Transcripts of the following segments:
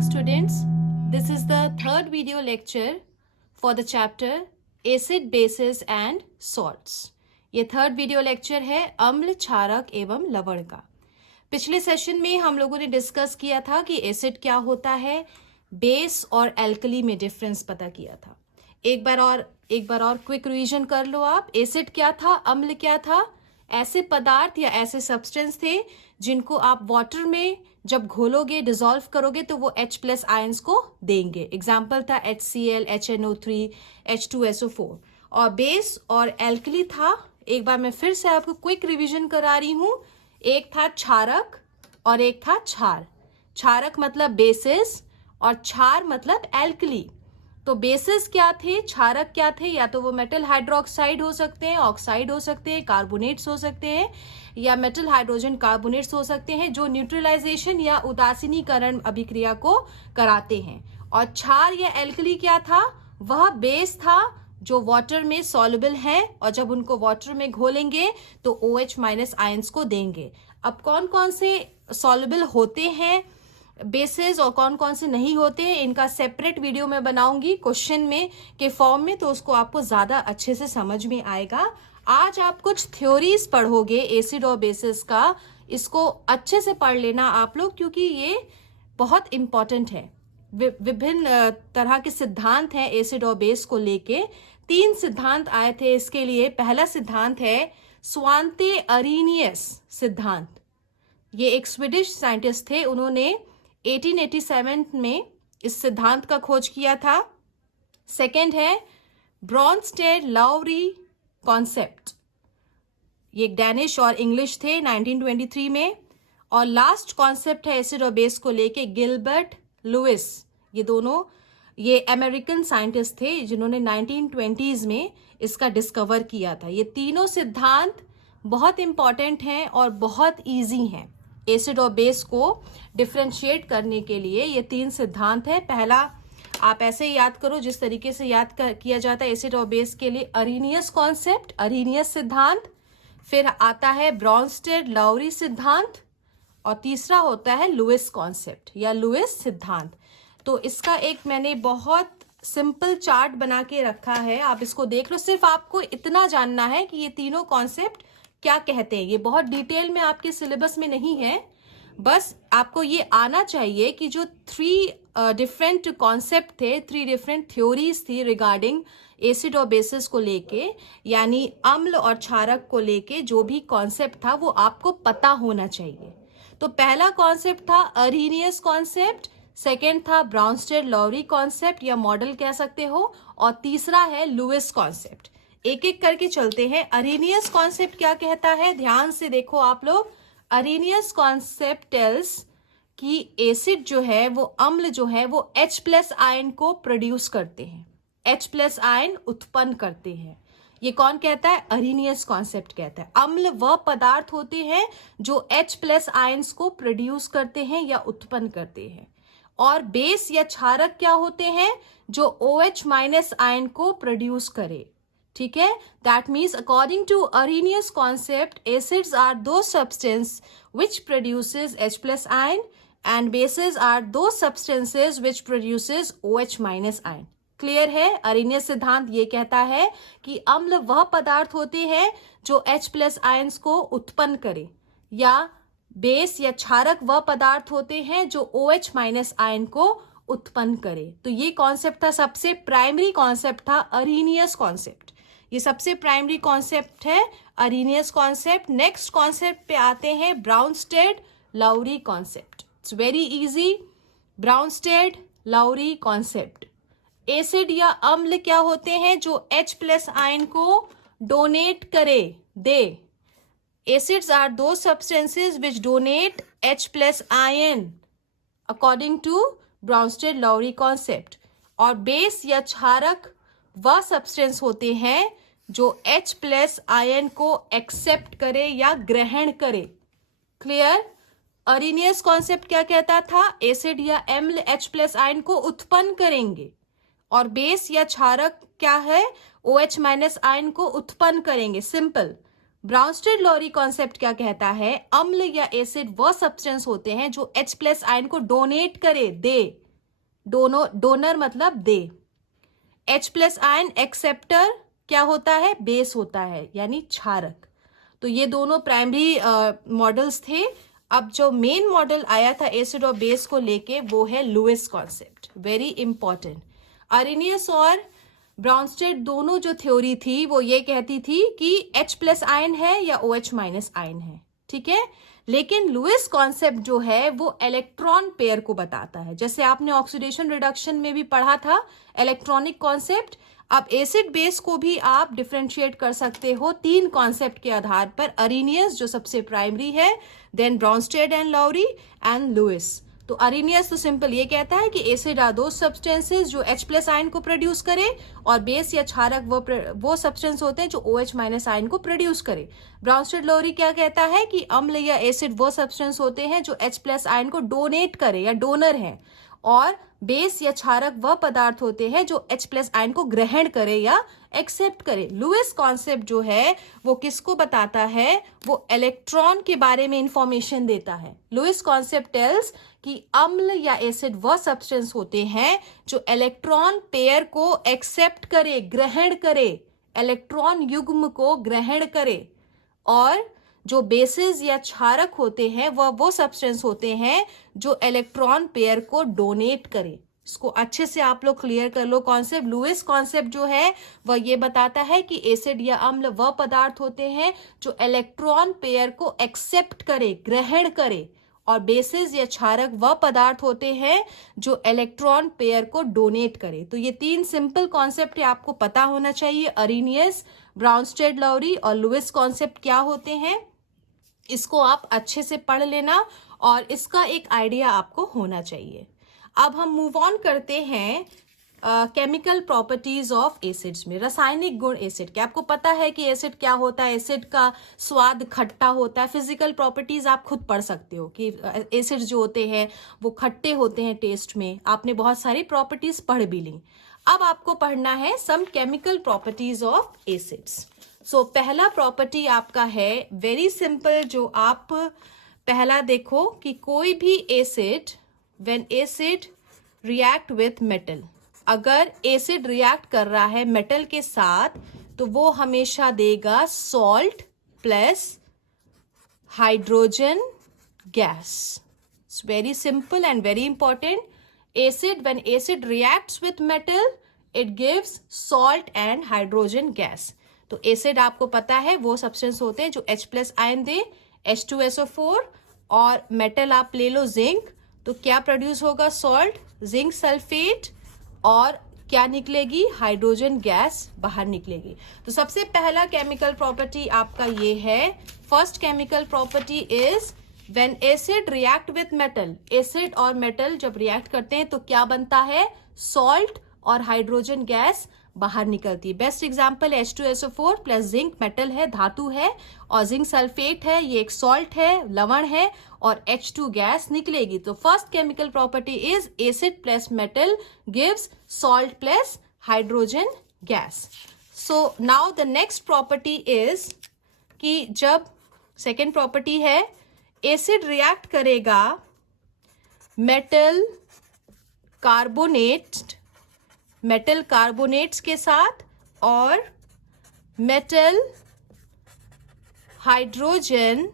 morning students. This is the third video lecture for the chapter acid, bases and salts. ये third video lecture है अम्ल, क्षारक एवं लवण का. पिछले सेशन में हम लोगों ने डिस्कस किया था कि एसिड क्या होता है, बेस और एल्कली में डिफरेंस पता किया था. एक बार और क्विक रिवीजन कर लो आप. एसिड क्या था, अम्ल क्या था? ऐसे पदार्थ या ऐसे सब्सटेंस थे जिनको आप वाटर में जब घोलोगे, डिसॉल्व करोगे तो वो H प्लस आयंस को देंगे. एग्जाम्पल था HCl, HNO3, H2SO4. और बेस और एल्कली था. एक बार मैं फिर से आपको क्विक रिवीजन करा रही हूं. एक था क्षारक और एक था क्षार. क्षारक मतलब बेसिस और क्षार मतलब एल्कली. तो बेसिस क्या थे, क्षारक क्या थे? या तो वो मेटल हाइड्रोक्साइड हो सकते हैं, ऑक्साइड हो सकते हैं, कार्बोनेट्स हो सकते हैं, या मेटल हाइड्रोजन कार्बोनेट्स हो सकते हैं जो न्यूट्रलाइजेशन या उदासीनीकरण अभिक्रिया को कराते हैं. और क्षार या एल्कली क्या था? वह बेस था जो वाटर में सॉल्युबल है और जब उनको वाटर में घोलेंगे तो OH माइनस आयंस को देंगे. अब कौन कौन से सॉल्युबल होते हैं बेसिस और कौन कौन से नहीं होते हैं, इनका सेपरेट वीडियो में बनाऊंगी क्वेश्चन में के फॉर्म में, तो उसको आपको ज्यादा अच्छे से समझ में आएगा. आज आप कुछ थ्योरीज पढ़ोगे एसिड और बेसिस का. इसको अच्छे से पढ़ लेना आप लोग क्योंकि ये बहुत इंपॉर्टेंट है. विभिन्न तरह के सिद्धांत हैं एसिड और बेस को लेके. 3 सिद्धांत आए थे इसके लिए. पहला सिद्धांत है स्वांते अरीनियस सिद्धांत. ये एक स्वीडिश साइंटिस्ट थे. उन्होंने 1887 में इस सिद्धांत का खोज किया था. सेकंड है ब्रॉन्स्टेड लाउरी कॉन्सेप्ट. ये डैनिश और इंग्लिश थे 1923 में. और लास्ट कॉन्सेप्ट है एसिड और बेस को लेके गिलबर्ट लुइस. ये अमेरिकन साइंटिस्ट थे जिन्होंने 1920s में इसका डिस्कवर किया था. ये तीनों सिद्धांत बहुत इंपॉर्टेंट हैं और बहुत इजी हैं एसिड और बेस को डिफरेंशिएट करने के लिए. ये 3 सिद्धांत है. पहला आप ऐसे ही याद करो जिस तरीके से किया जाता है एसिड और बेस के लिए. अरीनियस कॉन्सेप्ट, अरीनियस सिद्धांत. फिर आता है ब्रॉन्स्टेड लाउरी सिद्धांत और तीसरा होता है लुइस कॉन्सेप्ट या लुइस सिद्धांत. तो इसका एक मैंने बहुत सिंपल चार्ट बना के रखा है, आप इसको देख लो. सिर्फ आपको इतना जानना है कि ये तीनों कॉन्सेप्ट क्या कहते हैं. ये बहुत डिटेल में आपके सिलेबस में नहीं है. बस आपको ये आना चाहिए कि जो 3 डिफरेंट कॉन्सेप्ट थे, 3 डिफरेंट थ्योरीज थी रिगार्डिंग एसिड और बेसिस को लेके, यानी अम्ल और क्षारक को लेके जो भी कॉन्सेप्ट था वो आपको पता होना चाहिए. तो पहला कॉन्सेप्ट था अरीनियस कॉन्सेप्ट, सेकेंड था ब्राउनस्टेड लाउरी कॉन्सेप्ट या मॉडल कह सकते हो, और तीसरा है लुइस कॉन्सेप्ट. एक एक करके चलते हैं. अरीनियस कॉन्सेप्ट क्या कहता है, ध्यान से देखो आप लोग. अरीनियस कॉन्सेप्ट टेल्स कि एसिड जो है वो, अम्ल जो है वो H प्लस आयन को प्रोड्यूस करते हैं, H प्लस आयन उत्पन्न करते हैं. ये कौन कहता है? अरीनियस कॉन्सेप्ट कहता है. अम्ल वह पदार्थ होते हैं जो H प्लस आयन्स को प्रोड्यूस करते हैं या उत्पन्न करते हैं. और बेस या क्षारक क्या होते हैं? जो OH माइनस आयन को प्रोड्यूस करे. ठीक है. That means according to Arrhenius concept acids are those substance which produces H plus ion and bases are those substances which produces OH minus ion. Clear है? अरीनियस सिद्धांत ये कहता है कि अम्ल वह पदार्थ होते हैं जो H प्लस आयन्स को उत्पन्न करे, या बेस या क्षारक वह पदार्थ होते हैं जो OH माइनस आयन को उत्पन्न करे. तो ये कॉन्सेप्ट था, सबसे प्राइमरी कॉन्सेप्ट था अरीनियस कॉन्सेप्ट. ये सबसे प्राइमरी कॉन्सेप्ट है अरीनियस कॉन्सेप्ट. नेक्स्ट कॉन्सेप्ट पे आते हैं Bronsted Lowry concept. It's very easy. Bronsted Lowry concept. Acid या अम्ल क्या होते हैं? जो H प्लस आयन को डोनेट करे, दे. Acids are those substances which donate H plus ion according to Bronsted Lowry concept. और बेस या क्षारक वह सब्सटेंस होते हैं जो H प्लस आयन को एक्सेप्ट करे या ग्रहण करे. क्लियर? अरीनियस कॉन्सेप्ट क्या कहता था? एसिड या अम्ल H प्लस आयन को उत्पन्न करेंगे और बेस या क्षारक क्या है? OH माइनस आयन को उत्पन्न करेंगे. सिंपल. ब्राउनस्टेड लाउरी कॉन्सेप्ट क्या कहता है? अम्ल या एसिड वह सब्सटेंस होते हैं जो H प्लस आयन को डोनेट करे, दे. दोनों, डोनर मतलब दे। H प्लस आयन एक्सेप्टर क्या होता है, बेस होता है यानी क्षारक। तो ये दोनों प्राइमरी मॉडल्स थे। अब जो मेन मॉडल आया था एसिड और बेस को लेके वो है Lewis concept, very important. Arrhenius और ब्राउनस्टेड दोनों जो थ्योरी थी वो ये कहती थी कि H प्लस आयन है या OH माइनस आयन है, ठीक है। लेकिन लुईस कॉन्सेप्ट जो है वो इलेक्ट्रॉन पेयर को बताता है, जैसे आपने ऑक्सीडेशन रिडक्शन में भी पढ़ा था इलेक्ट्रॉनिक कॉन्सेप्ट। अब एसिड बेस को भी आप डिफ्रेंशिएट कर सकते हो 3 कॉन्सेप्ट के आधार पर, अरेनियस जो सबसे प्राइमरी है, then Bronsted and Lowry and Lewis. तो अरेनियस तो सिंपल ये कहता है कि एसिड आर दो सब्सटेंसेस जो H प्लस आयन को प्रोड्यूस करे, और बेस या क्षारक वो सब्सटेंस होते हैं जो OH माइनस आयन को प्रोड्यूस करे। ब्राउनस्टेड लोरी क्या कहता है कि अम्ल या एसिड वो सब्सटेंस होते हैं जो H प्लस आयन को डोनेट करे या डोनर है, और बेस या क्षारक वह पदार्थ होते हैं जो H प्लस आयन को ग्रहण करे या एक्सेप्ट करे। लुईस कॉन्सेप्ट जो है वो किसको बताता है, वो इलेक्ट्रॉन के बारे में इंफॉर्मेशन देता है। लुईस कॉन्सेप्ट टेल्स कि अम्ल या एसिड वह सब्सटेंस होते हैं जो इलेक्ट्रॉन पेयर को एक्सेप्ट करे, ग्रहण करे, इलेक्ट्रॉन युग्म को ग्रहण करे, और जो बेसिस या क्षारक होते हैं वह वो सब्सटेंस होते हैं जो इलेक्ट्रॉन पेयर को डोनेट करे। इसको अच्छे से आप लोग क्लियर कर लो कॉन्सेप्ट। लुईस कॉन्सेप्ट जो है वह ये बताता है कि एसिड या अम्ल वह पदार्थ होते हैं जो इलेक्ट्रॉन पेयर को एक्सेप्ट करे, ग्रहण करे, और बेसिस या क्षारक वह पदार्थ होते हैं जो इलेक्ट्रॉन पेयर को डोनेट करे। तो ये 3 सिंपल कॉन्सेप्ट आपको पता होना चाहिए, अरेनियस, ब्राउनस्टेड लाउरी और लुईस कॉन्सेप्ट क्या होते हैं। इसको आप अच्छे से पढ़ लेना और इसका एक आइडिया आपको होना चाहिए। अब हम मूव ऑन करते हैं केमिकल प्रॉपर्टीज ऑफ एसिड्स में, रासायनिक गुण एसिड के। आपको पता है कि एसिड क्या होता है, एसिड का स्वाद खट्टा होता है। फिजिकल प्रॉपर्टीज आप खुद पढ़ सकते हो कि एसिड्स जो होते हैं वो खट्टे होते हैं टेस्ट में। आपने बहुत सारी प्रॉपर्टीज पढ़ भी ली। अब आपको पढ़ना है some chemical properties of acids. So पहला प्रॉपर्टी आपका है वेरी सिंपल, जो आप पहला देखो कि कोई भी acid, when acid react with metal, अगर एसिड रिएक्ट कर रहा है मेटल के साथ तो वो हमेशा देगा salt plus hydrogen gas. It's very simple and very important. Acid, when acid reacts with metal it gives salt and hydrogen gas. तो एसिड आपको पता है वो सब्सटेंस होते हैं जो H प्लस आयन दे, H2SO4, और मेटल आप ले लो जिंक, तो क्या प्रोड्यूस होगा, सॉल्ट, जिंक सल्फेट, और क्या निकलेगी, हाइड्रोजन गैस बाहर निकलेगी। तो सबसे पहला केमिकल प्रॉपर्टी आपका ये है, first chemical property is when acid react with metal. Acid और मेटल जब रिएक्ट करते हैं तो क्या बनता है, सॉल्ट और हाइड्रोजन गैस बाहर निकलती है। Best example H2SO4 plus zinc, metal है, धातु है, और जिंक सल्फेट है, ये एक सॉल्ट है, लवण है, और H2 गैस निकलेगी। तो first chemical property is acid plus metal gives salt plus hydrogen gas. So now the next property is कि जब सेकेंड प्रॉपर्टी है एसिड रिएक्ट करेगा मेटल कार्बोनेट्स के साथ और मेटल हाइड्रोजन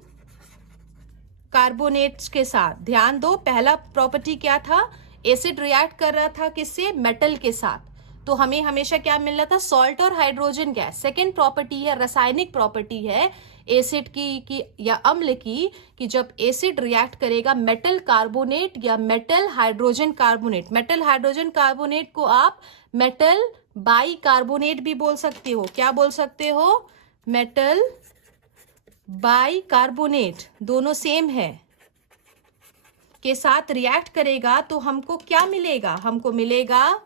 कार्बोनेट्स के साथ। ध्यान दो, पहला प्रॉपर्टी क्या था, एसिड रिएक्ट कर रहा था किससे, मेटल के साथ, तो हमें हमेशा क्या मिल रहा था, सॉल्ट और हाइड्रोजन गैस। सेकेंड प्रॉपर्टी है, रासायनिक प्रॉपर्टी है एसिड की या अम्ल की, कि जब एसिड रिएक्ट करेगा मेटल कार्बोनेट या metal hydrogen carbonate. Metal hydrogen carbonate को आप मेटल बाई कार्बोनेट भी बोल सकते हो। क्या बोल सकते हो, मेटल बाई कार्बोनेट, दोनों सेम है, के साथ रिएक्ट करेगा तो हमको क्या मिलेगा, हमको मिलेगा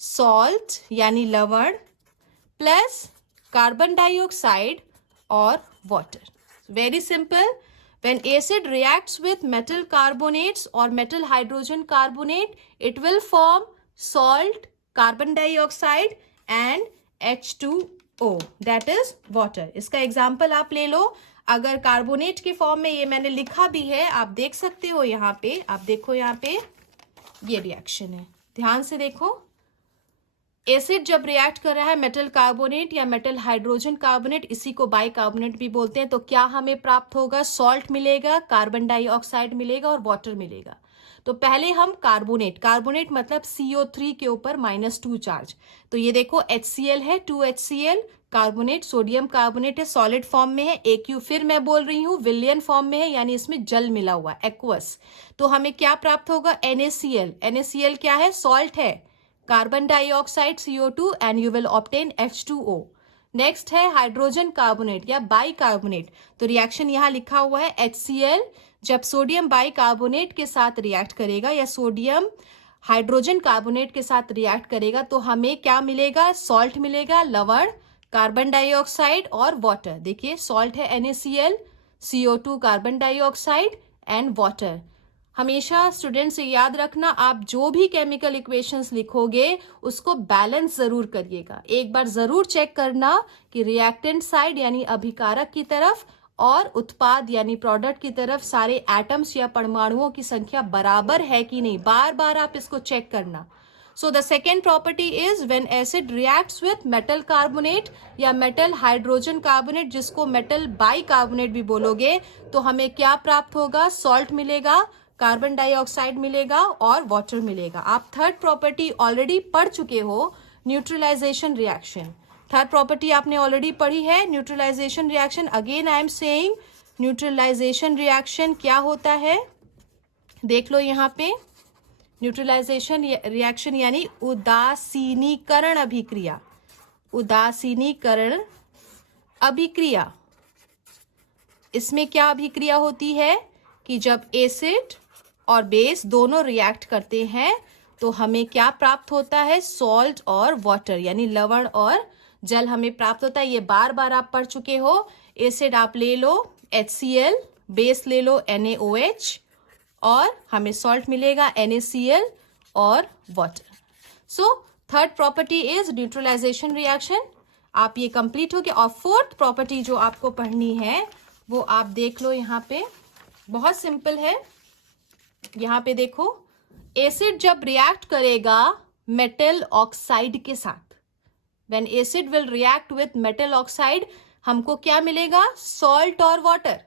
सॉल्ट यानी लवण प्लस कार्बन डाइऑक्साइड और water. Very simple, when acid reacts with metal carbonates or metal hydrogen carbonate it will form salt, carbon dioxide and H2O, that is water। इसका एग्जाम्पल आप ले लो, अगर कार्बोनेट के फॉर्म में, ये मैंने लिखा भी है, आप देख सकते हो यहाँ पे, आप देखो यहाँ पे ये रिएक्शन है, ध्यान से देखो, एसिड जब रिएक्ट कर रहा है मेटल कार्बोनेट या मेटल हाइड्रोजन कार्बोनेट, इसी को बाइकार्बोनेट भी बोलते हैं, तो क्या हमें प्राप्त होगा? सॉल्ट मिलेगा, कार्बन डाइऑक्साइड मिलेगा और वाटर मिलेगा। तो पहले हम कार्बोनेट मतलब CO3 के ऊपर -2 चार्ज, तो ये देखो HCl है, 2HCl, कार्बोनेट सोडियम कार्बोनेट है, सॉलिड फॉर्म में है, AQ फिर मैं बोल रही हूँ विलियन फॉर्म में है, यानी इसमें जल मिला हुआ, एक्वस। तो हमें क्या प्राप्त होगा? NaCl। NaCl क्या है? सॉल्ट है, carbon dioxide CO2 and you will obtain H2O। Next है हाइड्रोजन कार्बोनेट या बाइकार्बोनेट, तो रिएक्शन यहाँ लिखा हुआ है HCl जब सोडियम बाइकार्बोनेट के साथ रिएक्ट करेगा या सोडियम हाइड्रोजन कार्बोनेट के साथ रिएक्ट करेगा तो हमें क्या मिलेगा? सॉल्ट मिलेगा, लवण, कार्बन डाइऑक्साइड और वाटर। देखिए सॉल्ट है NaCl, CO2 carbon dioxide and water. हमेशा स्टूडेंट्स याद रखना, आप जो भी केमिकल इक्वेशंस लिखोगे उसको बैलेंस जरूर करिएगा। एक बार जरूर चेक करना कि रिएक्टेंट साइड यानी अभिकारक की तरफ और उत्पाद यानी प्रोडक्ट की तरफ सारे एटम्स या परमाणुओं की संख्या बराबर है कि नहीं, बार बार आप इसको चेक करना। So the second property is when acid reacts with metal carbonate या metal hydrogen carbonate, जिसको metal bicarbonate भी बोलोगे, तो हमें क्या प्राप्त होगा? सॉल्ट मिलेगा, कार्बन डाइऑक्साइड मिलेगा और वाटर मिलेगा। आप थर्ड प्रॉपर्टी ऑलरेडी पढ़ चुके हो, न्यूट्रलाइजेशन रिएक्शन। थर्ड प्रॉपर्टी आपने ऑलरेडी पढ़ी है, neutralisation reaction. Again I am saying neutralisation reaction क्या होता है, देख लो यहाँ पे। न्यूट्रलाइजेशन रिएक्शन यानी उदासीनीकरण अभिक्रिया। उदासीनीकरण अभिक्रिया, इसमें क्या अभिक्रिया होती है कि जब एसिड और बेस दोनों रिएक्ट करते हैं तो हमें क्या प्राप्त होता है? सॉल्ट और वाटर यानी लवण और जल हमें प्राप्त होता है। ये बार बार आप पढ़ चुके हो। एसिड आप ले लो HCl, बेस ले लो NaOH और हमें सॉल्ट मिलेगा NaCl और water. So third property is neutralisation reaction. आप ये कंप्लीट हो गया। और फोर्थ प्रॉपर्टी जो आपको पढ़नी है वो आप देख लो यहाँ पे, बहुत सिंपल है। यहाँ पे देखो, एसिड जब रिएक्ट करेगा मेटल ऑक्साइड के साथ, when acid will react with metal oxide, हमको क्या मिलेगा? सॉल्ट और वाटर।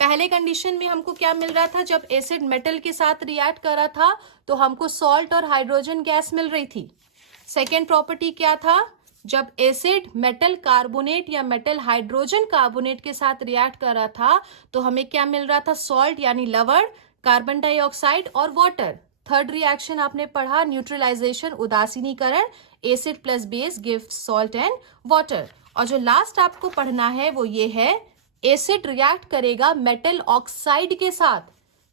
पहले कंडीशन में हमको क्या मिल रहा था? जब एसिड मेटल के साथ रिएक्ट कर रहा था तो हमको सॉल्ट और हाइड्रोजन गैस मिल रही थी। सेकेंड प्रॉपर्टी क्या था? जब एसिड मेटल कार्बोनेट या मेटल हाइड्रोजन कार्बोनेट के साथ रिएक्ट कर रहा था तो हमें क्या मिल रहा था? सॉल्ट यानी लवण, कार्बन डाइऑक्साइड और वाटर। थर्ड रिएक्शन आपने पढ़ा न्यूट्रलाइजेशन, उदासीनीकरण, acid plus base give salt and water. और जो लास्ट आपको पढ़ना है वो ये है, एसिड रिएक्ट करेगा मेटल ऑक्साइड के साथ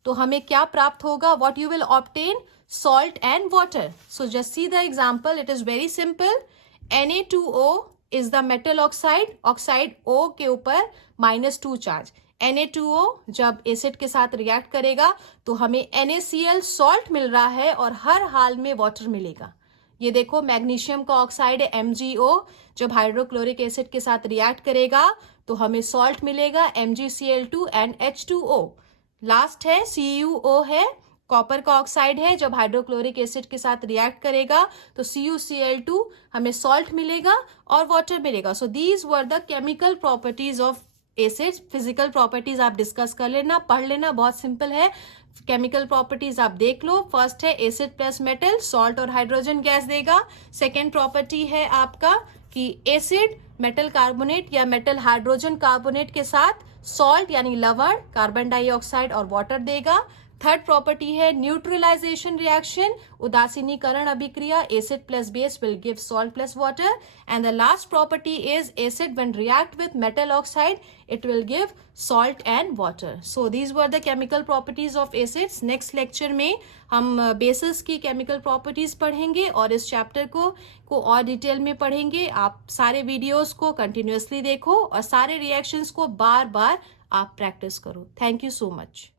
तो हमें क्या प्राप्त होगा? What you will obtain? Salt and water. So just see the example, it is very simple. Na2O is the metal oxide, oxide O के ऊपर -2 चार्ज। Na2O जब एसिड के साथ रिएक्ट करेगा तो हमें NaCl सॉल्ट मिल रहा है और हर हाल में वाटर मिलेगा। ये देखो मैग्नीशियम का ऑक्साइड है MgO, जब हाइड्रोक्लोरिक एसिड के साथ रिएक्ट करेगा तो हमें सॉल्ट मिलेगा MgCl2 एंड H2O। लास्ट है CuO है, कॉपर का ऑक्साइड है, जब हाइड्रोक्लोरिक एसिड के साथ रिएक्ट करेगा तो CuCl2 हमें सॉल्ट मिलेगा और वाटर मिलेगा। So these were the chemical properties of acids. Physical properties आप डिस्कस कर लेना, पढ़ लेना, बहुत सिंपल है। केमिकल प्रॉपर्टीज आप देख लो। फर्स्ट है एसिड प्लस मेटल, सॉल्ट और हाइड्रोजन गैस देगा। सेकेंड प्रॉपर्टी है आपका कि एसिड मेटल कार्बोनेट या मेटल हाइड्रोजन कार्बोनेट के साथ सॉल्ट यानी लवण, कार्बन डाइऑक्साइड और वाटर देगा। थर्ड प्रॉपर्टी है न्यूट्रलाइजेशन रिएक्शन, उदासीनीकरण अभिक्रिया, acid plus base will give salt plus water. And the last property is acid when react with metal oxide it will give salt and water. So these were the chemical properties of acids. Next lecture में हम basis की chemical properties पढ़ेंगे और इस chapter को और detail में पढ़ेंगे। आप सारे वीडियोस को कंटिन्यूअसली देखो और सारे रिएक्शंस को बार बार आप प्रैक्टिस करो। Thank you so much.